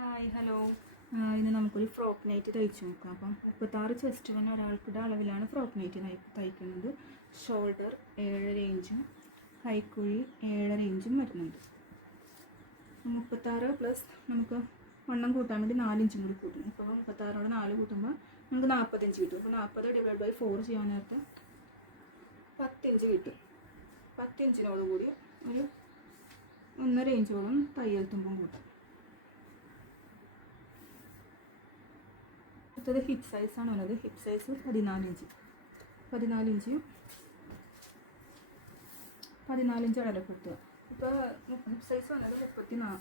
Hi hello. ഇന്ന് നമുക്കൊരു frock night തയ്ച്ചു നോക്കാം. അപ്പം 36 ചെസ്റ്റ് വന്ന ഒരാൾക്കുടെ അളവിലാണ് ഫ്രോക്ക് നൈറ്റ് തയ്ക്കുന്നത്. ഷോൾഡർ 7.5 ഇഞ്ചും കൈക്കുഴി 7.5 ഇഞ്ചും വരുന്നുണ്ട്. 36 പ്ലസ് നമുക്ക് വണ്ണം കൂട്ടാൻ വേണ്ടി 4 ഇഞ്ചും കൂടി കൂട്ടും. ഇപ്പോൾ 36 4 കൂട്ടുമ്പോൾ നമുക്ക് 45 കിട്ടും. അപ്പോൾ 40/4 ചെയ്യാൻ നേരത്തെ 10 ഇഞ്ച് കിട്ടും. 10 ഇഞ്ചിനോട് കൂടി ഒരു 1.5 ഇഞ്ചോളം തയ്യൽ തുമ്പം കൂട്ടാം. അടുത്തത് ഹിപ്പ് സൈസാണ് ഉള്ളത്. ഹിപ്പ് സൈസ് 14 ഇഞ്ച് 14 ഇഞ്ച് അടലപ്പെടുത്തുക. ഇപ്പോൾ ഹിപ്പ് സൈസ് വന്നത് 34.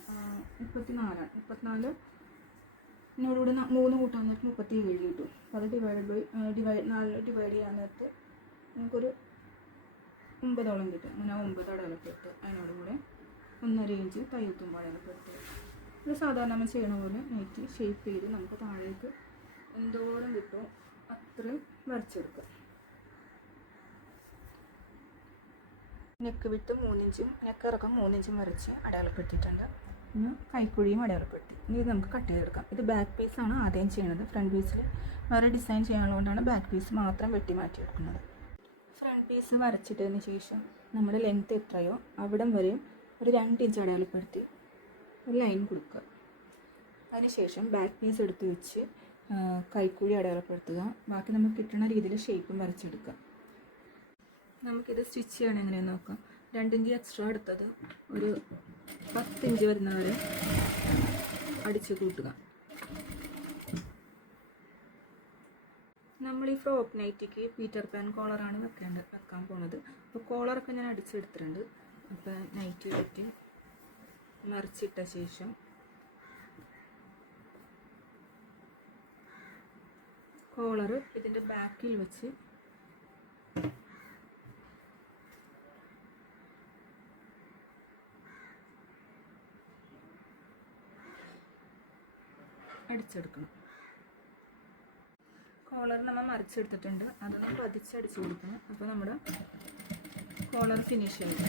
34 3 കൂട്ടാൻ നേരത്ത് 37 കിട്ടും. അപ്പോൾ അത് ഡിവൈഡ് ചെയ്യാൻ നേരത്ത് നമുക്കൊരു 9ഓളം കിട്ടും. അങ്ങനെ 9 അടലപ്പെടുത്തുക. അതിനോട് കൂടെ 1.5 ഇഞ്ച് തയ്യൽ തുമ്പ് അടലപ്പെടുത്തുക. ഇത് സാധാരണ നമ്മൾ ചെയ്യണ പോലെ നൈറ്റ് ഷേപ്പ് ചെയ്ത് നമുക്ക് താഴേക്ക് എന്തോരം കിട്ടും അത്രയും വരച്ചെടുക്കുക. നെക്ക് വിട്ട് 3 ഇഞ്ചും നെക്ക് ഇറക്കം 3 ഇഞ്ചും വരച്ച് അടയാളപ്പെടുത്തിയിട്ടുണ്ട്. പിന്നെ കൈക്കുഴിയും അടയാളപ്പെടുത്തി. ഇനി ഇത് നമുക്ക് കട്ട് ചെയ്തെടുക്കാം. ഇത് ബാക്ക് പീസാണ് ആദ്യം ചെയ്യുന്നത്. ഫ്രണ്ട് പീസിൽ വേറെ ഡിസൈൻ ചെയ്യാനുള്ളതുകൊണ്ടാണ് ബാക്ക് പീസ് മാത്രം വെട്ടി മാറ്റിയെടുക്കുന്നത്. ഫ്രണ്ട് പീസ് വരച്ചിട്ടതിന് ശേഷം നമ്മുടെ ലെങ്ത്ത് എത്രയോ അവിടം വരെയും ഒരു 2 ഇഞ്ച് അടയാളപ്പെടുത്തി ഒരു ലൈൻ കൊടുക്കുക. അതിനുശേഷം ബാക്ക് പീസ് എടുത്ത് വെച്ച് കൈക്കുഴി അടയാളപ്പെടുത്തുക. ബാക്കി നമുക്ക് കിട്ടുന്ന രീതിയിൽ ഷേപ്പും വരച്ചെടുക്കുക. നമുക്കിത് സ്റ്റിച്ച് ചെയ്യണം എങ്ങനെയാണെന്ന് നോക്കാം. 2 ഇഞ്ച് എക്സ്ട്രാ എടുത്തത് ഒരു 10 ഇഞ്ച് വരുന്നവരെ അടിച്ച് കൂട്ടുക. നമ്മൾ ഈ ഫ്രോക്ക് നൈറ്റിക്ക് പീറ്റർ പാൻ കോളറാണ് വെക്കാൻ പോകുന്നത്. അപ്പോൾ കോളറൊക്കെ ഞാൻ അടിച്ചെടുത്തിട്ടുണ്ട്. അപ്പോൾ നൈറ്റ് വെട്ടി മറിച്ചിട്ട ശേഷം കോളർ ഇതിൻ്റെ ബാക്കിൽ വെച്ച് അടിച്ചെടുക്കണം. കോളർ നമ്മൾ മറിച്ചെടുത്തിട്ടുണ്ട്. അതൊന്ന് പതിച്ചടിച്ച് കൊടുക്കണം. അപ്പോൾ നമ്മുടെ കോളർ ഫിനിഷ് ചെയ്യും.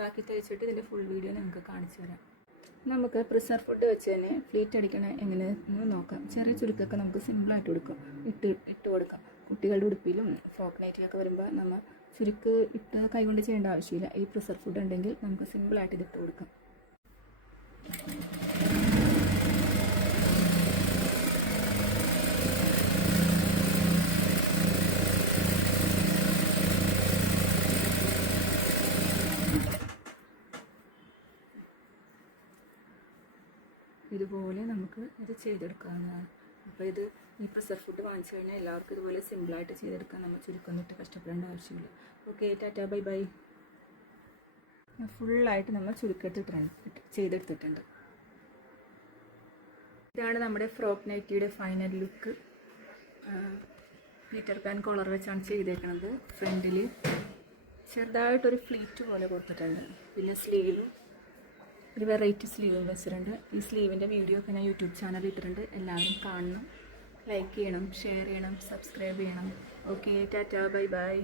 ബാക്കി തയ്ച്ചിട്ട് ഇതിൻ്റെ ഫുൾ വീഡിയോ നിങ്ങൾക്ക് കാണിച്ചു തരാം. നമുക്ക് പ്രിസർ ഫുഡ് വെച്ച് തന്നെ ഫ്ലീറ്റ് അടിക്കണ എങ്ങനെയെന്ന് നോക്കാം. ചെറിയ ചുരുക്കൊക്കെ നമുക്ക് സിമ്പിളായിട്ട് ഇട്ട് കൊടുക്കാം. കുട്ടികളുടെ ഉടുപ്പിലും ഫ്രോക്ക് നൈറ്റിലൊക്കെ വരുമ്പോൾ നമ്മൾ ചുരുക്ക് ഇട്ട് കൈകൊണ്ട് ചെയ്യേണ്ട ആവശ്യമില്ല. ഈ പ്രിസർ ഫുഡ് ഉണ്ടെങ്കിൽ നമുക്ക് സിമ്പിളായിട്ട് ഇതിട്ട് കൊടുക്കാം. ഇതുപോലെ നമുക്ക് ഇത് ചെയ്തെടുക്കാവുന്നതാണ്. അപ്പോൾ ഈ പ്രിസർ ഫുഡ് വാങ്ങിച്ചു കഴിഞ്ഞാൽ എല്ലാവർക്കും ഇതുപോലെ സിമ്പിളായിട്ട് ചെയ്തെടുക്കാൻ നമ്മൾ ചുരുക്കൊന്നിട്ട് കഷ്ടപ്പെടേണ്ട ആവശ്യമില്ല. Okay, tata, bye bye. ഫുള്ളായിട്ട് നമ്മൾ ചെയ്തെടുത്തിട്ടുണ്ട്. ഇതാണ് നമ്മുടെ ഫ്രോക്ക് നൈറ്റിയുടെ final look. Peter Pan collar വെച്ചാണ് ചെയ്തേക്കുന്നത്. ഫ്രണ്ടിൽ ചെറുതായിട്ടൊരു ഫ്ലീറ്റ് പോലെ കൊടുത്തിട്ടുണ്ട്. പിന്നെ സ്ലീവും ഒരു വെറൈറ്റി സ്ലീവും വെച്ചിട്ടുണ്ട്. ഈ സ്ലീവിൻ്റെ വീഡിയോ ഒക്കെ ഞാൻ യൂട്യൂബ് ചാനലിൽ ഇട്ടിട്ടുണ്ട്. എല്ലാവരും കാണണം, ലൈക്ക് ചെയ്യണം, ഷെയർ ചെയ്യണം, സബ്സ്ക്രൈബ് ചെയ്യണം. Okay, tata, bye by.